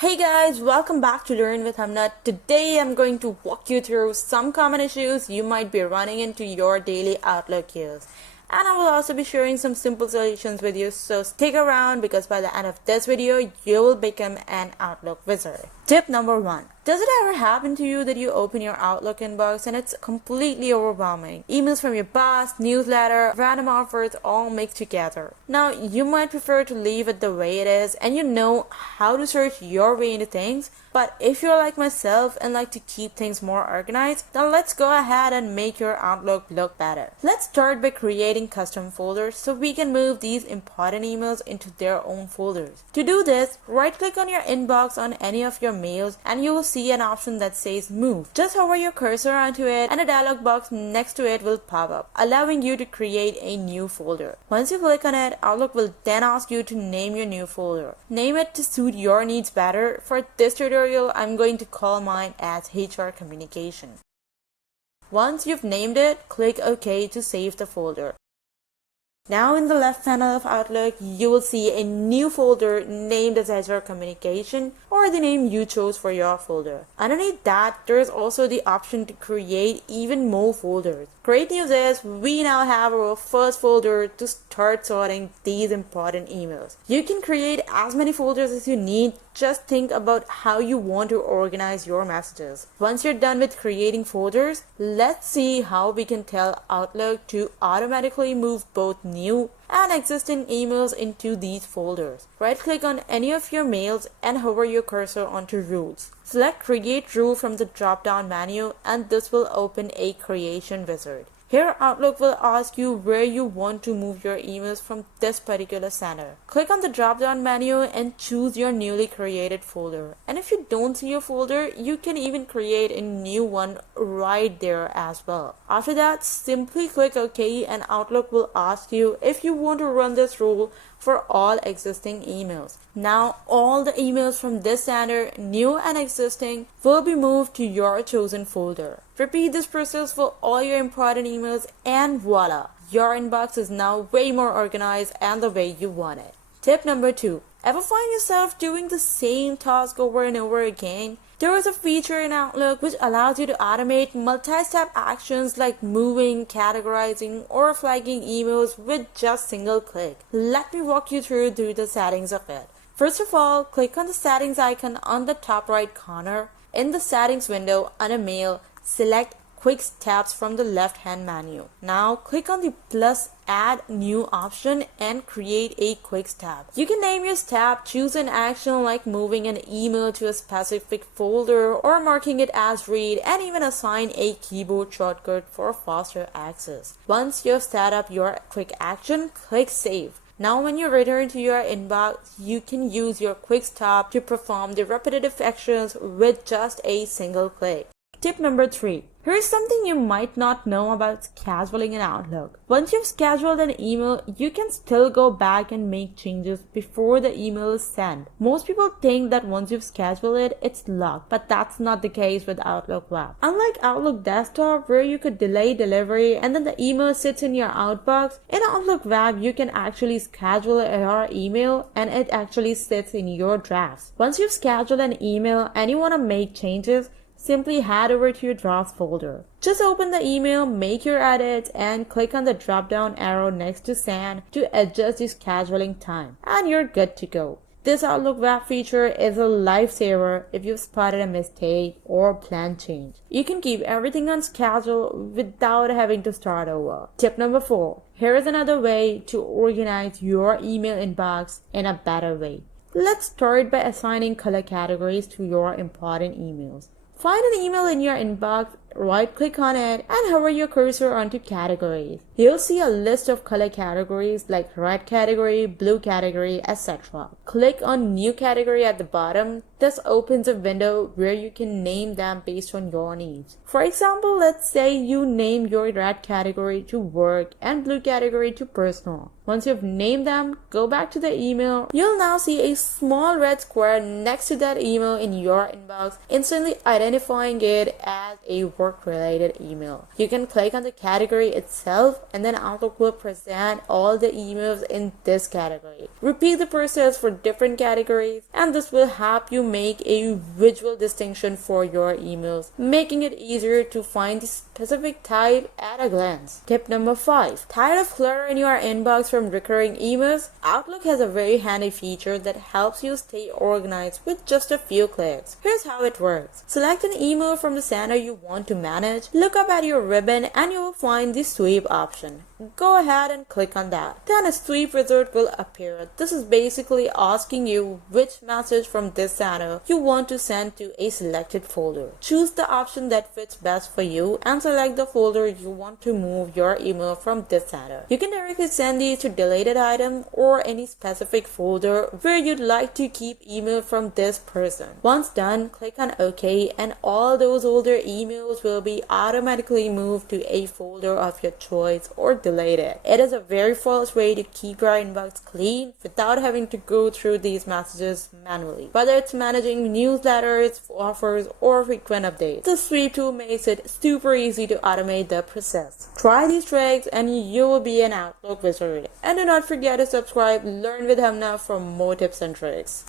Hey guys, welcome back to Learn with Hamna. Today I'm going to walk you through some common issues you might be running into your daily Outlook use. And I will also be sharing some simple solutions with you, so stick around because by the end of this video, you will become an Outlook wizard. Tip number 1. Does it ever happen to you that you open your Outlook inbox and it's completely overwhelming? Emails from your boss, newsletter, random offers all mixed together. Now, you might prefer to leave it the way it is and you know how to search your way into things, but if you're like myself and like to keep things more organized, then let's go ahead and make your Outlook look better. Let's start by creating custom folders so we can move these important emails into their own folders. To do this, right-click on your inbox on any of your mails and you will see an option that says Move. Just hover your cursor onto it and a dialog box next to it will pop up, allowing you to create a new folder. Once you click on it, Outlook will then ask you to name your new folder. Name it to suit your needs better. For this tutorial, I'm going to call mine as HR Communication. Once you've named it, click OK to save the folder. Now in the left panel of Outlook, you will see a new folder named as HR Communication or the name you chose for your folder. Underneath that, there is also the option to create even more folders. Great news is we now have our first folder to start sorting these important emails. You can create as many folders as you need. Just think about how you want to organize your messages. Once you're done with creating folders, let's see how we can tell Outlook to automatically move both new and existing emails into these folders. Right-click on any of your mails and hover your cursor onto Rules. Select Create Rule from the drop-down menu and this will open a creation wizard. Here, Outlook will ask you where you want to move your emails from this particular center. Click on the drop-down menu and choose your newly created folder. And if you don't see your folder, you can even create a new one right there as well. After that, simply click OK and Outlook will ask you if you want to run this rule for all existing emails. Now, all the emails from this center, new and existing, will be moved to your chosen folder. Repeat this process for all your important emails and voila, your inbox is now way more organized and the way you want it. Tip number 2. Ever find yourself doing the same task over and over again? There is a feature in Outlook which allows you to automate multi-step actions like moving, categorizing, or flagging emails with just single click. Let me walk you through the settings of it. First of all, click on the settings icon on the top right corner. In the settings window on a mail, select Quick Steps from the left-hand menu. Now click on the plus Add New option and create a quick step. You can name your step, choose an action like moving an email to a specific folder or marking it as read, and even assign a keyboard shortcut for faster access. Once you've set up your quick action, click Save. Now when you return to your inbox, you can use your quick stop to perform the repetitive actions with just a single click. Tip number 3. Here's something you might not know about scheduling in Outlook. Once you've scheduled an email, you can still go back and make changes before the email is sent. Most people think that once you've scheduled it, it's locked, but that's not the case with Outlook Web. Unlike Outlook Desktop, where you could delay delivery and then the email sits in your outbox, in Outlook Web, you can actually schedule your email and it actually sits in your drafts. Once you've scheduled an email and you want to make changes, simply head over to your drafts folder. Just open the email, make your edits, and click on the drop-down arrow next to Send to adjust the scheduling time. And you're good to go. This Outlook Web feature is a lifesaver if you've spotted a mistake or plan change. You can keep everything on schedule without having to start over. Tip number 4. Here is another way to organize your email inbox in a better way. Let's start by assigning color categories to your important emails. Find an email in your inbox, right-click on it, and hover your cursor onto categories. You'll see a list of color categories like red category, blue category, etc. Click on New Category at the bottom. This opens a window where you can name them based on your needs. For example, let's say you name your red category to work and blue category to personal. Once you've named them, go back to the email. You'll now see a small red square next to that email in your inbox, instantly identifying it as a work-related email. You can click on the category itself and then Outlook will present all the emails in this category. Repeat the process for different categories and this will help you make a visual distinction for your emails, making it easier to find the specific type at a glance. Tip number 5. Tired of clutter in your inbox from recurring emails? Outlook has a very handy feature that helps you stay organized with just a few clicks. Here's how it works. Select an email from the center you want to manage, look up at your ribbon and you will find the sweep option. Go ahead and click on that. Then a sweep wizard will appear. This is basically asking you which message from this center you want to send to a selected folder. Choose the option that fits best for you and select the folder you want to move your email from this center. You can directly send these to deleted item or any specific folder where you'd like to keep email from this person. Once done, click on OK and all those older emails will be automatically moved to a folder of your choice or deleted. It is a very fast way to keep your inbox clean without having to go through these messages manually. Whether it's managing newsletters, offers, or frequent updates, the sweep tool makes it super easy to automate the process. Try these tricks and you will be an Outlook wizard. And do not forget to subscribe, learn with Hamna for more tips and tricks.